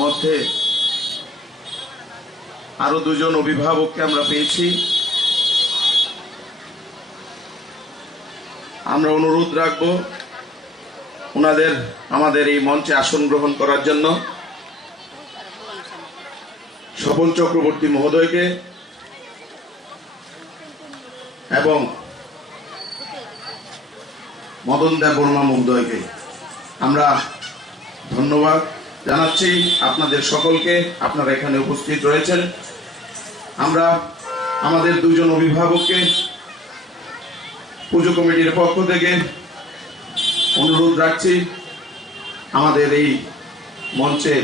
মধ্যে আরো দুজন অভিভাবককে আমরা পেয়েছি। আমরা অনুরোধ রাখব ওনাদের আমাদের এই মঞ্চে আসন গ্রহণ করার জন্য। স্বপন চক্রবর্তী মহোদয়কে এবং মদন দেববর্মা মহোদয়কে আমরা ধন্যবাদ জানাচ্ছি আপনাদের সকলকে, আপনারা এখানে উপস্থিত রয়েছেন। আমরা আমাদের দুজন অভিভাবককে পুজো কমিটির পক্ষ থেকে অনুরোধ রাখছি আমাদের এই মঞ্চে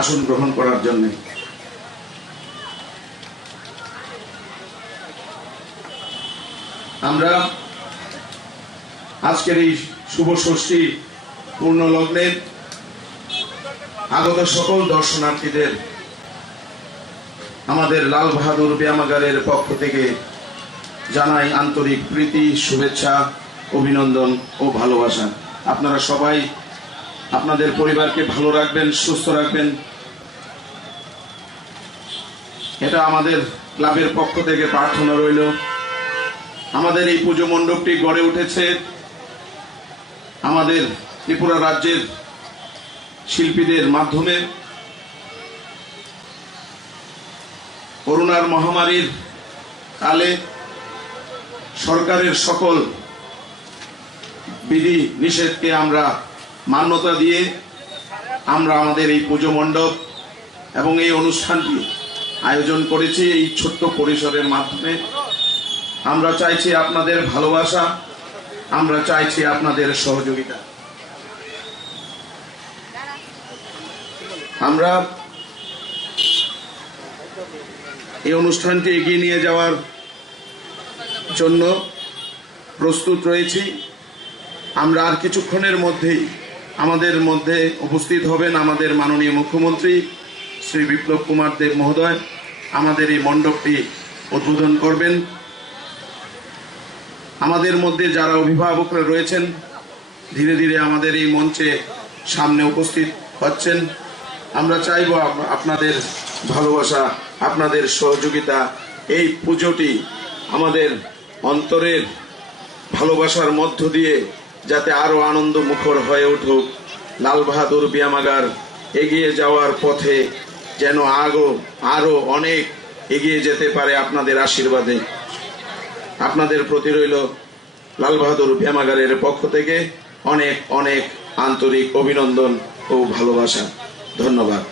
আসন গ্রহণ করার জন্য। আমরা আজকের এই শুভ ষষ্ঠী পূর্ণ লগ্নে আগত সকল দর্শনার্থীদের আমাদের লাল বাহাদুর ব্যায়ামাগারের পক্ষ থেকে জানাই আন্তরিক প্রীতি, শুভেচ্ছা, অভিনন্দন ও ভালোবাসা। আপনারা সবাই আপনাদের পরিবারকে ভালো রাখবেন, সুস্থ রাখবেন, এটা আমাদের ক্লাবের পক্ষ থেকে প্রার্থনা রইল। আমাদের এই পুজো মণ্ডপটি গড়ে উঠেছে আমাদের ত্রিপুরা রাজ্যের শিল্পীদের মাধ্যমে। করোনার মহামারীর কালে সরকারের সকল বিধি নিষেধকে আমরা মান্যতা দিয়ে আমরা আমাদের এই পুজো মণ্ডপ এবং এই অনুষ্ঠানটি আয়োজন করেছি এই ছোট্ট পরিসরের মাধ্যমে। আমরা চাইছি আপনাদের ভালোবাসা, আমরা চাইছি আপনাদের সহযোগিতা। আমরা এই অনুষ্ঠানটি এগিয়ে নিয়ে যাওয়ার জন্য প্রস্তুত রয়েছি। আমরা আর কিছুক্ষণের মধ্যেই আমাদের মধ্যে উপস্থিত হবেন আমাদের মাননীয় মুখ্যমন্ত্রী শ্রী বিপ্লব কুমার দেব মহোদয়। আমাদের এই মণ্ডপটি উদ্বোধন করবেন। আমাদের মধ্যে যারা অভিভাবকরা রয়েছেন ধীরে ধীরে আমাদের এই মঞ্চে সামনে উপস্থিত হচ্ছেন। আমরা চাইব আপনাদের ভালোবাসা, আপনাদের সহযোগিতা। এই পুজোটি আমাদের অন্তরের ভালোবাসার মধ্য দিয়ে যাতে আরো আনন্দ মুখর হয়ে উঠুক। লাল বাহাদুর ব্যায়ামাগার এগিয়ে যাওয়ার পথে যেন আরো অনেক এগিয়ে যেতে পারে আপনাদের আশীর্বাদে। আপনাদের প্রতি রইল লাল বাহাদুর ব্যায়ামাগারের পক্ষ থেকে অনেক অনেক আন্তরিক অভিনন্দন ও ভালোবাসা। ধন্যবাদ।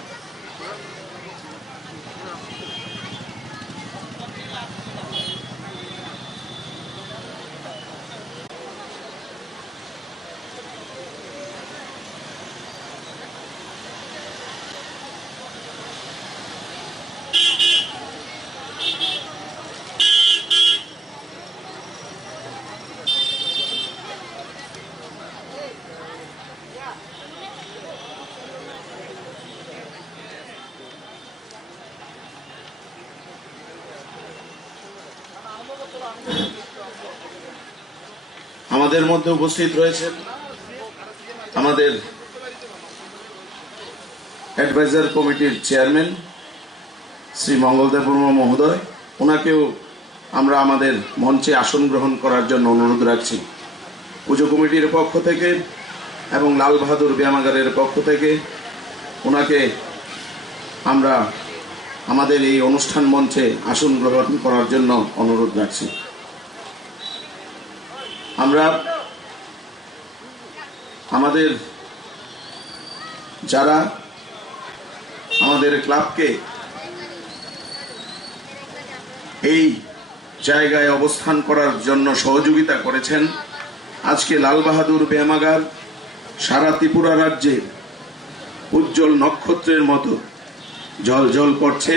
আমাদের মধ্যে উপস্থিত রয়েছেন আমাদের অ্যাডভাইজার কমিটির চেয়ারম্যান শ্রী মঙ্গল দেববর্মা মহোদয়। ওনাকেও আমরা আমাদের মঞ্চে আসন গ্রহণ করার জন্য অনুরোধ রাখছি। পুজো কমিটির পক্ষ থেকে এবং লাল বাহাদুর ব্যায়ামাগারের পক্ষ থেকে ওনাকে আমরা আমাদের এই অনুষ্ঠান মঞ্চে আসন গ্রহণ করার জন্য অনুরোধ রাখছি। আমরা আমাদের যারা আমাদের ক্লাবকে এই জায়গায় অবস্থান করার জন্য সহযোগিতা করেছেন, আজকে লাল বাহাদুর ব্যায়ামাগার সারা ত্রিপুরা রাজ্যে উজ্জ্বল নক্ষত্রের মতো জ্বলজ্বল করছে।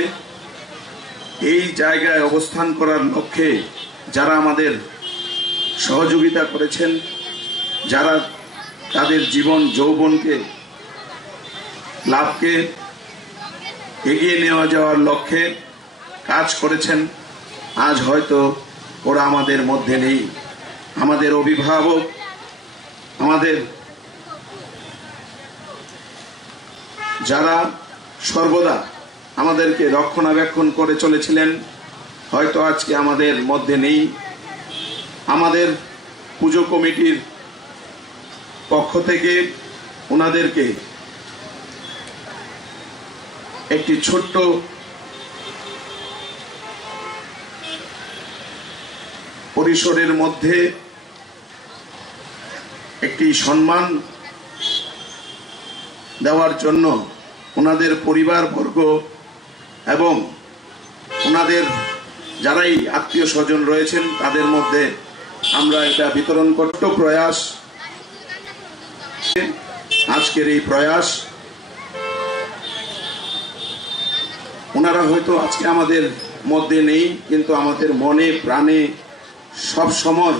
এই জায়গায় অবস্থান করার লক্ষ্যে যারা আমাদের সহযোগিতা করেছেন, যারা তাদের জীবন যৌবনকে লাভকে এগিয়ে নেওয়া যাওয়ার লক্ষ্যে কাজ করেছেন, আজ হয়তো ওরা আমাদের মধ্যে নেই। আমাদের অভিভাবক, আমাদের যারা সর্বদা আমাদেরকে রক্ষণাবেক্ষণ করে চলেছিলেন হয়তো আজকে আমাদের মধ্যে নেই। আমাদের পুজো কমিটির পক্ষ থেকে ওনাদেরকে একটি ছোট্ট পরিসরের মধ্যে একটি সম্মান দেওয়ার জন্য ওনাদের পরিবারবর্গ এবং ওনাদের যারাই আত্মীয় স্বজন রয়েছেন তাদের মধ্যে আমরা এটা বিতরণ করতে প্রয়াস। আজকের এই প্রয়াস ওনারা হয়তো আজকে আমাদের মধ্যে নেই, কিন্তু আমাদের মনে প্রাণে সব সময়